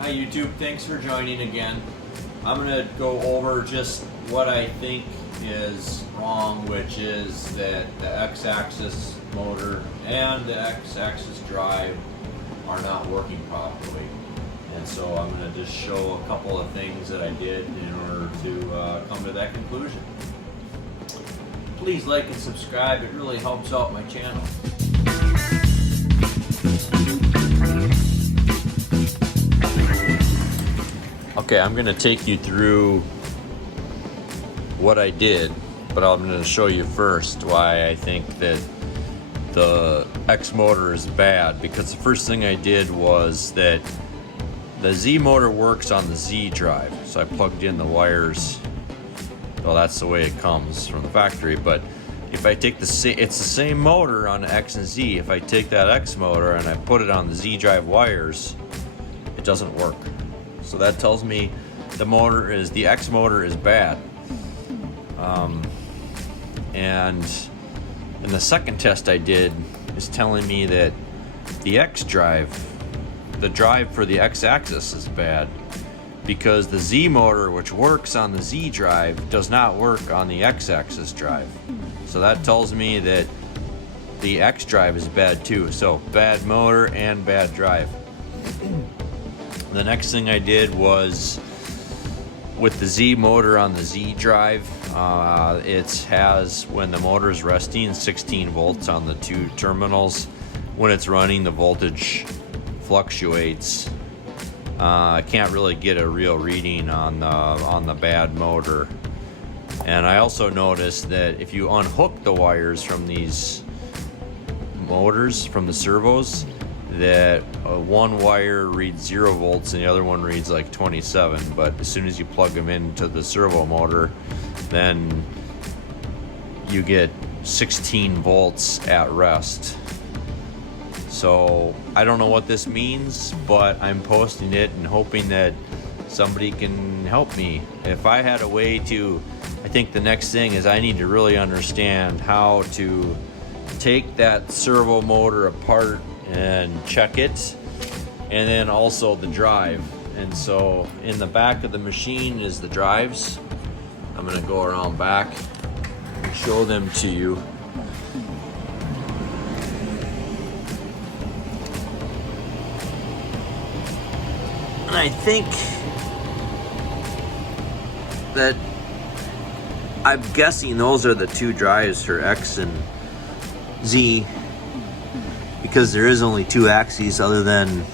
Hi YouTube, thanks for joining again. I'm going to go over just what I think is wrong, which is that the X-axis motor and the X-axis drive are not working properly. And so I'm going to just show a couple of things that I did in order to come to that conclusion. Please like and subscribe, it really helps out my channel. Okay, I'm going to take you through what I did, but I'm going to show you first why I think that the X motor is bad, because the first thing I did was that the Z motor works on the Z drive. So I plugged in the wires. Well, that's the way it comes from the factory, but if I take it's the same motor on the X and Z. If I take that X motor and I put it on the Z drive wires, it doesn't work. So that tells me the X motor is bad. And the second test I did is telling me that the X drive, the drive for the X axis is bad, because the Z motor, which works on the Z drive, does not work on the X axis drive. So that tells me that the X drive is bad too. So bad motor and bad drive. The next thing I did was with the Z motor on the Z drive, it has, when the motor is resting, 16 volts on the two terminals. When it's running, the voltage fluctuates. I can't really get a real reading on the bad motor. And I also noticed that if you unhook the wires from these motors, from the servos, that one wire reads 0 volts and the other one reads like 27, but as soon as you plug them into the servo motor, then you get 16 volts at rest. So I don't know what this means, but I'm posting it and hoping that somebody can help me. If I had a way to, I think the next thing is I need to really understand how to take that servo motor apart and check it, and then also the drive. And so in the back of the machine is the drives. I'm gonna go around back and show them to you. And I think that, I'm guessing those are the two drives for X and Z, because there is only two axes other than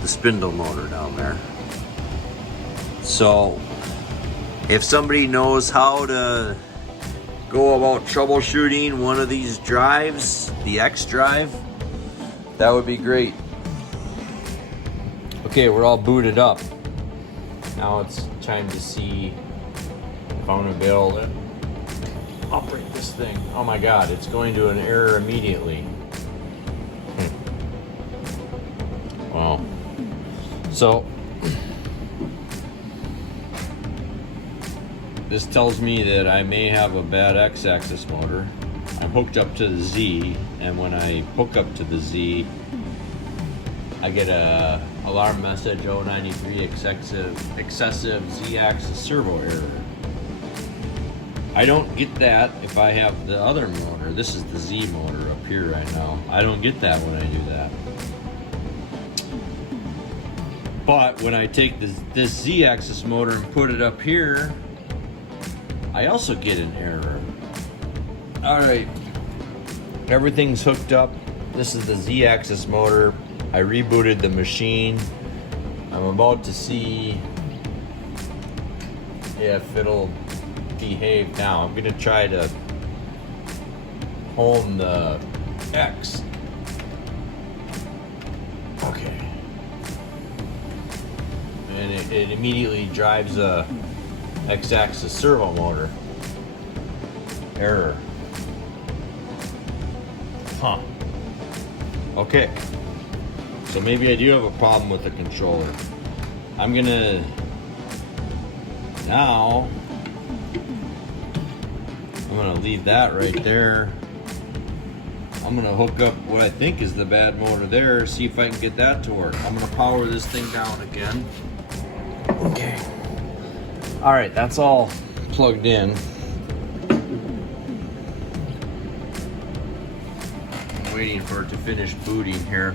the spindle motor down there. So if somebody knows how to go about troubleshooting one of these drives, the X drive, that would be great. Okay, we're all booted up. Now it's time to see if I'm gonna be able to operate this thing. Oh my God, it's going to an error immediately. Wow. So this tells me that I may have a bad X-axis motor. I'm hooked up to the Z, and when I hook up to the Z, I get a alarm message, 093 excessive Z-axis servo error. I don't get that if I have the other motor. This is the Z motor up here right now. I don't get that when I do that. But when I take this Z-axis motor and put it up here, I also get an error. All right, everything's hooked up. This is the Z-axis motor. I rebooted the machine. I'm about to see if it'll behave now. I'm gonna try to home the X. Okay. And it immediately drives a X-axis servo motor. Error. Huh. Okay. So maybe I do have a problem with the controller. I'm gonna now I'm gonna leave that right there. I'm gonna hook up what I think is the bad motor there, see if I can get that to work. I'm gonna power this thing down again. Okay. All right, that's all plugged in. I'm waiting for it to finish booting here.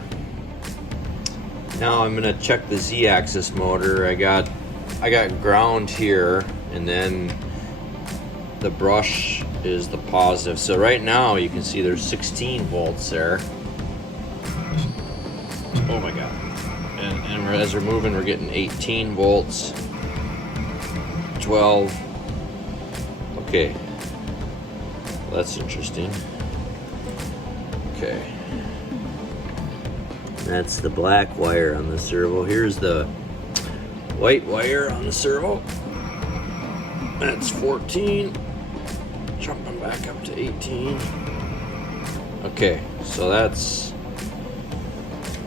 Now I'm gonna check the Z-axis motor. I got ground here, and then the brush is the positive. So right now you can see there's 16 volts there. Oh my god. And as we're moving, we're getting 18 volts, 12. Okay, well, that's interesting. Okay, that's the black wire on the servo. Here's the white wire on the servo. That's 14. Jumping back up to 18. Okay, so that's,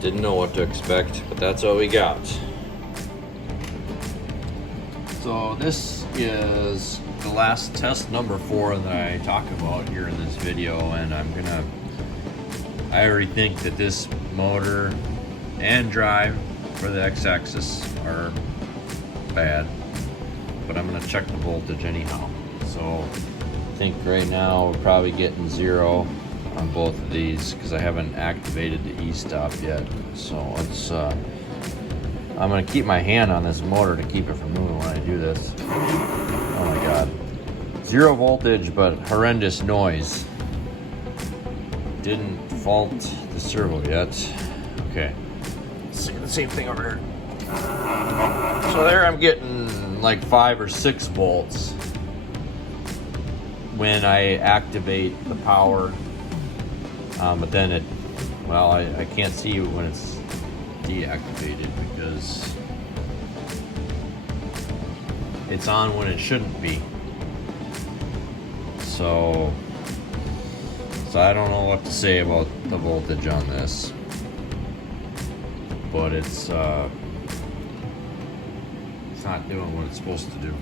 didn't know what to expect, but that's what we got. So this is the last test, number 4, that I talk about here in this video, and I already think that this motor and drive for the X-axis are bad, but I'm gonna check the voltage anyhow. So I think right now we're probably getting 0 on both of these because I haven't activated the e-stop yet. So let's I'm gonna keep my hand on this motor to keep it from moving when I do this. Oh my god. 0 voltage, but horrendous noise. Didn't fault the servo yet. Okay, let's see the same thing over here. So there I'm getting like 5 or 6 volts when I activate the power, but then I can't see when it's deactivated because it's on when it shouldn't be. So I don't know what to say about the voltage on this, but it's not doing what it's supposed to do.